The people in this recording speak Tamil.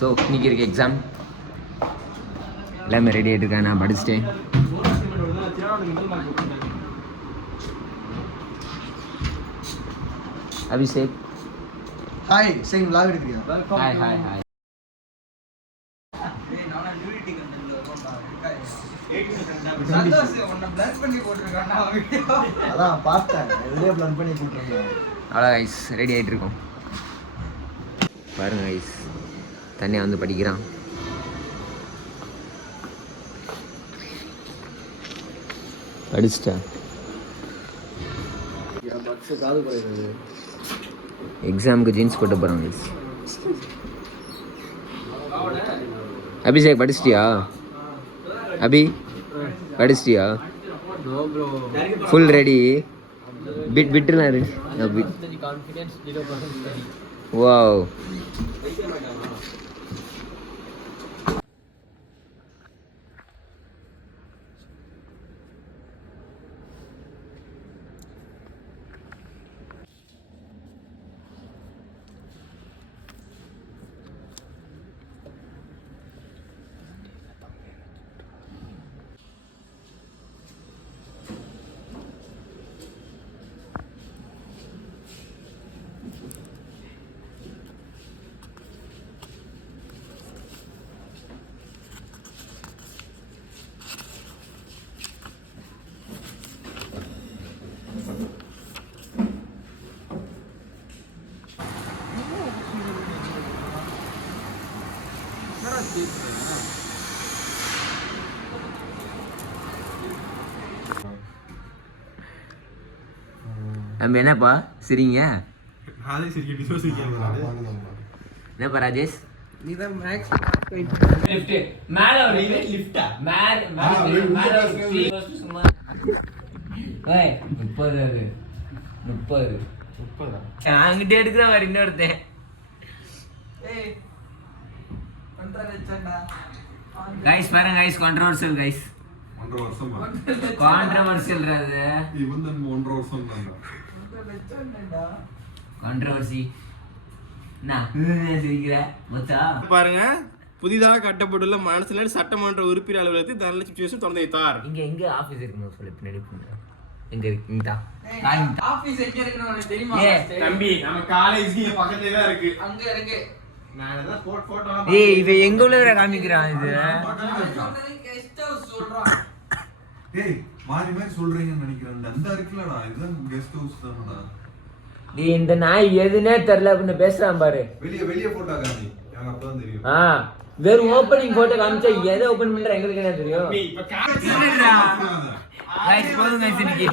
ஸோ இன்னைக்கு இருக்க எக்ஸாம் எல்லாமே ரெடி ஆகிட்டு இருக்கேன். நான் படிச்சுட்டேன். அபிஷேக் ஹாய் சேம் லாக் எடுக்கறியா? Hi hi hi. அதான் பார்த்தேன், எதுலயே பிளான் பண்ணி போட்டுருக்கேன். அவ்வளோ கைஸ் ரெடி ஆகிட்டு இருக்கோம். பாருங்க கைஸ், தனியாக வந்து படிக்கிறான். படிச்சிட்டேன். எக்ஸாமுக்கு ஜீன்ஸ் போட்டு போகிறாங்க கைஸ். அபிஷேக் படிச்சிட்டியா? அபி படிச்சிட்டியா? Full ready. பிட்லாம் ரெடி. வாவ். நம்ம என்னப்பா சரிங்க? என்னப்பா ராஜேஷ்? நீதான் மேக்ஸ் லிஃப்ட் மேல ஒரு லிஃப்டா மேல சும்மா ஏய் 30 அது 30 அங்கிட்ட எடுக்குற மாதிரி இன்னொருத்தன். ஏய் பண்றேன்டா கைஸ் பாருங்க கைஸ், கான்ட்ரோவர்ஷியல் கைஸ். 1.5 வருஷம் கான்ட்ரோவர்ஷியல் அது. இவன் தான் 1.5 வருஷம் தான்டா. கான்ட்ரோவர்சி பாருங்க. புதிதாக கட்டப்பட்டுள்ள மனசுல சட்டமன்ற உறுப்பினர் அலுவலகத்தில் தனலட்சுமி சுரேஷ் திறந்து வைத்தார். எங்க ஆபீஸ் இருக்குன்னு சொல்லி பின்னாடி எங்க இருக்கு? இந்தா ஆபீஸ் எங்க இருக்குன்னு உனக்கு தெரியுமா? தம்பி நம்ம காலேஜ் இங்க பக்கத்துல தான் இருக்கு. அங்க இருக்கு. நான் அத போட்டோ ஏய் இவ எங்க உள்ள காமிக்கிறான் இது. கெஸ்ட் ஹவுஸ் சொல்றான். டேய் மாறி மாறி சொல்றீங்கன்னு நினைக்கிறேன். அந்த இருக்குலடா, இதுதான் கெஸ்ட் ஹவுஸ் தானடா. டேய் இந்த நாய் எதுனே தெரியல அப்படின்னு பேசுறான் பாரு. வெளிய போட்டோ காமி, எனக்கு அப்பதான் தெரியும். வெறும் ஓபனிங் போட்டோ காமிச்சா எதை ஓபன் பண்ற எங்களுக்கு என்ன தெரியும்? இப்ப காலேஜ் கைஸ் போதும் கைஸ் இன்னைக்கு.